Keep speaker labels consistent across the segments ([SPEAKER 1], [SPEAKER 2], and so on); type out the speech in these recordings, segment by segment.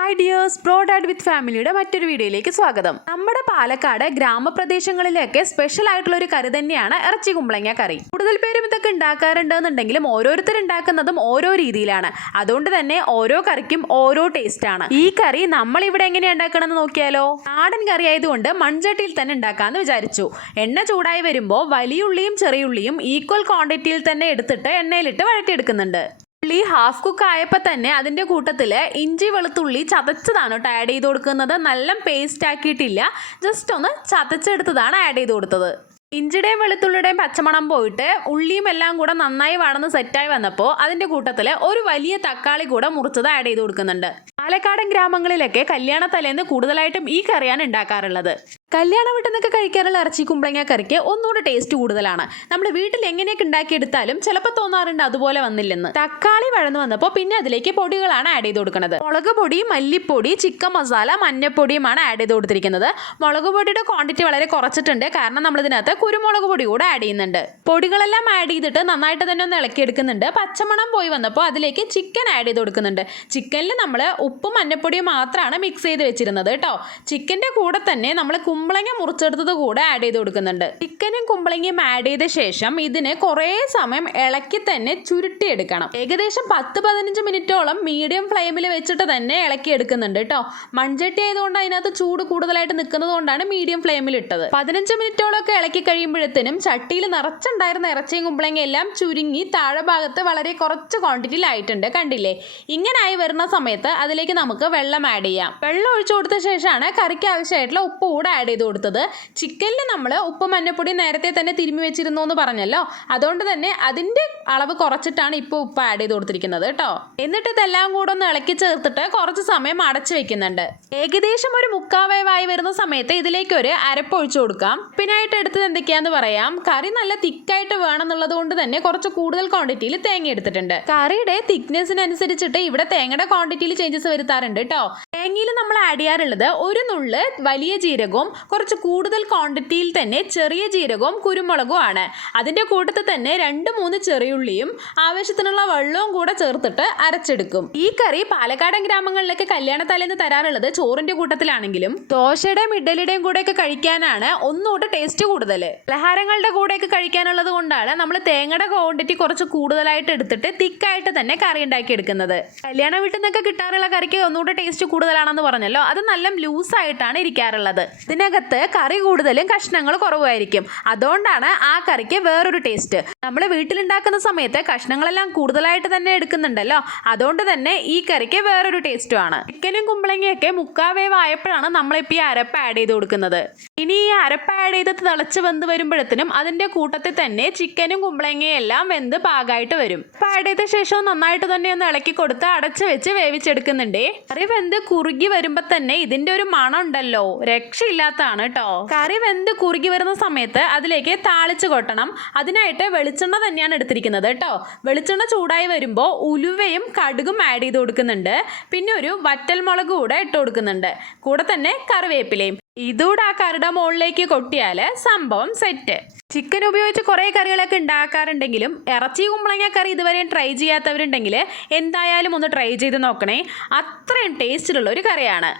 [SPEAKER 1] Hi dears ബ്രോഡാഡ് വിത്ത് ഫാമിലിയുടെ മറ്റൊരു വീഡിയോയിലേക്ക് സ്വാഗതം. നമ്മുടെ പാലക്കാട് ഗ്രാമപ്രദേശങ്ങളിലൊക്കെ സ്പെഷ്യൽ ആയിട്ടുള്ള ഒരു കറി തന്നെയാണ് ഇറച്ചി കുമ്പളങ്ങ കറി. കൂടുതൽ പേരും ഇതൊക്കെ ഉണ്ടാക്കാറുണ്ട് എന്നുണ്ടെങ്കിലും ഓരോരുത്തർ ഉണ്ടാക്കുന്നതും ഓരോ രീതിയിലാണ്. അതുകൊണ്ട് തന്നെ ഓരോ കറിക്കും ഓരോ ടേസ്റ്റ് ആണ്. ഈ കറി നമ്മൾ ഇവിടെ എങ്ങനെയാണ് ഉണ്ടാക്കണമെന്ന് നോക്കിയാലോ? നാടൻ കറി ആയതുകൊണ്ട് മൺചട്ടിയിൽ തന്നെ ഉണ്ടാക്കാന്ന് വിചാരിച്ചു. എണ്ണ ചൂടായി വരുമ്പോൾ വലിയ ഉള്ളിയും ചെറിയ ഉള്ളിയും ഈക്വൽ ക്വാണ്ടിറ്റിയിൽ തന്നെ എടുത്തിട്ട് എണ്ണയിലിട്ട് വഴറ്റിയെടുക്കുന്നുണ്ട്. ഉള്ളി ഹാഫ് കുക്ക് ആയപ്പോൾ തന്നെ അതിന്റെ കൂട്ടത്തിൽ ഇഞ്ചി വെളുത്തുള്ളി ചതച്ചതാണ് കേട്ടോ ആഡ് ചെയ്ത് കൊടുക്കുന്നത്. നല്ല പേസ്റ്റ് ആക്കിയിട്ടില്ല. ജസ്റ്റ് ഒന്ന് ചതച്ചെടുത്തതാണ് ആഡ് ചെയ്ത് കൊടുത്തത്. ഇഞ്ചിയുടെയും വെളുത്തുള്ളിയുടെയും പച്ചമണം പോയിട്ട് ഉള്ളിയും എല്ലാം കൂടെ നന്നായി വളർന്ന് സെറ്റായി വന്നപ്പോൾ അതിന്റെ കൂട്ടത്തിൽ ഒരു വലിയ തക്കാളി കൂടെ മുറിച്ചത് ആഡ് ചെയ്ത് കൊടുക്കുന്നുണ്ട്. പാലക്കാടൻ ഗ്രാമങ്ങളിലൊക്കെ കല്യാണ തലേന്ന് കൂടുതലായിട്ടും ഈ കറിയാണ് ഉണ്ടാക്കാറുള്ളത്. കല്യാണ വീട്ടിൽ കഴിക്കാറുള്ള ഇറച്ചി കുമ്പളങ്ങ കറിക്ക് ഒന്നുകൂടെ ടേസ്റ്റ് കൂടുതലാണ്. നമ്മൾ വീട്ടിൽ എങ്ങനെയൊക്കെ ഉണ്ടാക്കിയെടുത്താലും ചിലപ്പോൾ തോന്നാറുണ്ട് അതുപോലെ വന്നില്ലെന്ന്. തക്കാളി വഴന്നു വന്നപ്പോൾ പിന്നെ അതിലേക്ക് പൊടികളാണ് ആഡ് ചെയ്ത് കൊടുക്കുന്നത്. മുളക് പൊടി മല്ലിപ്പൊടി ചിക്കൻ മസാല മഞ്ഞപ്പൊടിയുമാണ് ആഡ് ചെയ്ത് കൊടുത്തിരിക്കുന്നത്. മുളക് പൊടിയുടെ ക്വാണ്ടിറ്റി വളരെ കുറച്ചിട്ടുണ്ട്. കാരണം നമ്മൾ ഇതിനകത്ത് കുരുമുളക് പൊടി കൂടെ ആഡ് ചെയ്യുന്നുണ്ട്. പൊടികളെല്ലാം ആഡ് ചെയ്തിട്ട് നന്നായിട്ട് തന്നെ ഒന്ന് ഇളക്കിയെടുക്കുന്നുണ്ട്. പച്ചമണം പോയി വന്നപ്പോൾ അതിലേക്ക് ചിക്കൻ ആഡ് ചെയ്ത് കൊടുക്കുന്നുണ്ട്. ചിക്കനിൽ നമ്മൾ ഉപ്പും മഞ്ഞപ്പൊടിയും മാത്രമാണ് മിക്സ് ചെയ്ത് വെച്ചിരുന്നത് കേട്ടോ. ചിക്കന്റെ കൂടെ തന്നെ നമ്മൾ കുമ്പളങ്ങ മുറിച്ചെടുത്തത് കൂടെ ആഡ് ചെയ്ത് കൊടുക്കുന്നുണ്ട്. ചിക്കനും കുമ്പളങ്ങയും ആഡ് ചെയ്ത ശേഷം ഇതിന് കുറേ സമയം ഇളക്കി തന്നെ ചുരുട്ടിയെടുക്കണം. ഏകദേശം പത്ത് പതിനഞ്ച് മിനിറ്റോളം മീഡിയം ഫ്ലെയിമിൽ വെച്ചിട്ട് തന്നെ ഇളക്കി എടുക്കുന്നുണ്ട് കേട്ടോ. മൺചട്ടി ആയതുകൊണ്ട് അതിനകത്ത് ചൂട് കൂടുതലായിട്ട് നിൽക്കുന്നത് കൊണ്ടാണ് മീഡിയം ഫ്ലെയിമിൽ ഇട്ടത്. പതിനഞ്ച് മിനിറ്റോളം ഒക്കെ ഇളക്കി കഴിയുമ്പോഴത്തേനും ചട്ടിയിൽ നിറച്ചുണ്ടായിരുന്ന ഇറച്ചിയും കുമ്പളങ്ങയും എല്ലാം ചുരുങ്ങി താഴെ ഭാഗത്ത് വളരെ കുറച്ച് ക്വാണ്ടിറ്റിയിലായിട്ടുണ്ട് കണ്ടില്ലേ? ഇങ്ങനായി വരുന്ന സമയത്ത് അതിലേക്ക് നമുക്ക് വെള്ളം ആഡ് ചെയ്യാം. വെള്ളം ഒഴിച്ചു കൊടുത്ത ശേഷമാണ് കറിക്ക് ആവശ്യമായിട്ടുള്ള ഉപ്പ് കൂടെ ആഡ് ചെയ്ത് കൊടുത്തത്. ചിക്കനിൽ നമ്മൾ ഉപ്പ് മഞ്ഞപ്പൊടി നേരത്തെ തന്നെ തിരുമ്മി വെച്ചിരുന്നു എന്ന് പറഞ്ഞല്ലോ. അതുകൊണ്ട് തന്നെ അതിന്റെ അളവ് കുറച്ചിട്ടാണ് ഇപ്പോൾ ഉപ്പ് ആഡ് ചെയ്ത് കൊടുത്തിരിക്കുന്നത് കേട്ടോ. എന്നിട്ട് ഇതെല്ലാം കൂടെ ഒന്ന് ഇളക്കി ചേർത്തിട്ട് കുറച്ച് സമയം അടച്ചു വെക്കുന്നുണ്ട്. ഏകദേശം ഒരു മുക്കാവേവായി വരുന്ന സമയത്ത് ഇതിലേക്ക് ഒരു അരപ്പ് ഒഴിച്ചു കൊടുക്കാം. പിന്നായിട്ട് എടുത്തത് എന്തൊക്കെയാന്ന് പറയാം. കറി നല്ല തിക്കായിട്ട് വേണം എന്നുള്ളത് കൊണ്ട് തന്നെ കുറച്ച് കൂടുതൽ ക്വാണ്ടിറ്റിയിൽ തേങ്ങ എടുത്തിട്ടുണ്ട്. കറിയുടെ തിക്നെസ്സിനനുസരിച്ചിട്ട് ഇവിടെ തേങ്ങയുടെ ക്വാണ്ടിറ്റിയിൽ ചേഞ്ചസ് വരുത്താറുണ്ട് കേട്ടോ. തേങ്ങയിൽ നമ്മൾ ആഡ് ചെയ്യാറുള്ളത് ഒരു നുള്ള് വലിയ ജീരകവും കുറച്ച് കൂടുതൽ ക്വാണ്ടിറ്റിയിൽ തന്നെ ചെറിയ ജീരകവും കുരുമുളകും ആണ്. അതിന്റെ കൂട്ടത്തിൽ തന്നെ രണ്ട് മൂന്ന് ചെറിയുള്ളിയും ആവശ്യത്തിനുള്ള വെള്ളവും കൂടെ ചേർത്തിട്ട് അരച്ചെടുക്കും. ഈ കറി പാലക്കാടൻ ഗ്രാമങ്ങളിലൊക്കെ കല്യാണ തലേന്ന് തരാറുള്ളത് ചോറിന്റെ കൂട്ടത്തിലാണെങ്കിലും ദോശയുടെയും ഇഡലിയുടെയും കൂടെയൊക്കെ കഴിക്കാനാണ് ഒന്നുകൂടെ ടേസ്റ്റ് കൂടുതൽ പലഹാരങ്ങളുടെ കൂടെയൊക്കെ കഴിക്കാനുള്ളത് കൊണ്ടാണ് നമ്മൾ തേങ്ങയുടെ ക്വാണ്ടിറ്റി കുറച്ച് കൂടുതലായിട്ട് എടുത്തിട്ട് തിക്കായിട്ട് തന്നെ കറി ഉണ്ടാക്കി എടുക്കുന്നത് കല്യാണ വീട്ടിൽ നിന്നൊക്കെ കിട്ടാറുള്ള കറിക്ക് ഒന്നുകൂടെ ടേസ്റ്റ് കൂടുതലാണെന്ന് പറഞ്ഞല്ലോ. അത് നല്ല ലൂസ് ആയിട്ടാണ് ഇരിക്കാറുള്ളത്. ഇതിനകത്ത് കറി കൂടുതലും കഷ്ണങ്ങൾ കുറവായിരിക്കും. അതുകൊണ്ടാണ് ആ കറിക്ക് വേറൊരു ടേസ്റ്റ് നമ്മൾ വീട്ടിലുണ്ടാക്കുന്ന സമയത്ത് കഷ്ണങ്ങളെല്ലാം കൂടുതലായിട്ട് തന്നെ എടുക്കുന്നുണ്ടല്ലോ. അതുകൊണ്ട് തന്നെ ഈ കറിക്ക് വേറൊരു ടേസ്റ്റുമാണ് ചിക്കനും കുമ്പളങ്ങയൊക്കെ മുക്കാവേവ് ആയപ്പോഴാണ് നമ്മളിപ്പോൾ ഈ അരപ്പ് ആഡ് ചെയ്ത് കൊടുക്കുന്നത്. ഇനി ഈ അരപ്പ് ആഡ് ചെയ്ത് തിളച്ച് വെന്ത് വരുമ്പോഴത്തേനും അതിന്റെ കൂട്ടത്തിൽ തന്നെ ചിക്കനും കുമ്പളങ്ങയും എല്ലാം വെന്ത് പാകമായിട്ട് വരും. ആഡ് ചെയ്ത ശേഷം നന്നായിട്ട് തന്നെ ഒന്ന് ഇളക്കി കൊടുത്ത് അടച്ച് വെച്ച് വേവിച്ചെടുക്കുന്നുണ്ടേ. കറി വെന്ത് കുറുകി വരുമ്പോൾ തന്നെ ഇതിന്റെ ഒരു മണം ഉണ്ടല്ലോ രക്ഷയില്ലാത്തതാണ് കേട്ടോ കറി വെന്ത് കുറുകി വരുന്ന സമയത്ത് അതിലേക്ക് താളിച്ച് കൊട്ടണം. അതിനായിട്ട് വെളിച്ചെണ്ണ തന്നെയാണ് എടുത്തിരിക്കുന്നത് കേട്ടോ വെളിച്ചെണ്ണ ചൂടായി വരുമ്പോൾ ഉലുവയും കടുകും ആഡ് ചെയ്ത് കൊടുക്കുന്നുണ്ട്. പിന്നെ ഒരു വറ്റൽമുളക് കൂടെ ഇട്ട് കൊടുക്കുന്നുണ്ട്. കൂടെ തന്നെ കറിവേപ്പിലയും. ഇതൂടെ ആ കറിയുടെ മുകളിലേക്ക് കൊട്ടിയാൽ സംഭവം സെറ്റ്. ചിക്കൻ ഉപയോഗിച്ച് കുറേ കറികളൊക്കെ ഉണ്ടാക്കാറുണ്ടെങ്കിലും ഇറച്ചി കുമ്പളങ്ങ കറി ഇതുവരെയും ട്രൈ ചെയ്യാത്തവരുണ്ടെങ്കിൽ എന്തായാലും ഒന്ന് ട്രൈ ചെയ്ത് നോക്കണേ. അത്രയും ടേസ്റ്റിലുള്ള ഒരു കറിയാണ്.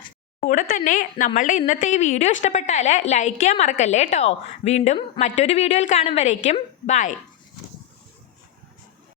[SPEAKER 1] കൂടെ തന്നെ നമ്മളുടെ ഇന്നത്തെ ഈ വീഡിയോ ഇഷ്ടപ്പെട്ടാൽ ലൈക്ക് ചെയ്യാൻ മറക്കല്ലേ കേട്ടോ വീണ്ടും മറ്റൊരു വീഡിയോയിൽ കാണും വരേക്കും. ബൈ